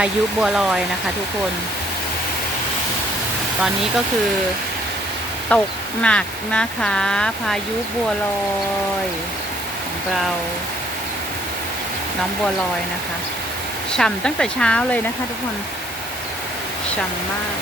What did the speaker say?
ายุบัวลอยนะคะทุกคน ตอนนี้ก็คือตกหนักนะคะ พายุบัวลอยของเราน้องบัวลอยนะคะฉ่ำตั้งแต่เช้าเลยนะคะทุกคนฉ่ำมาก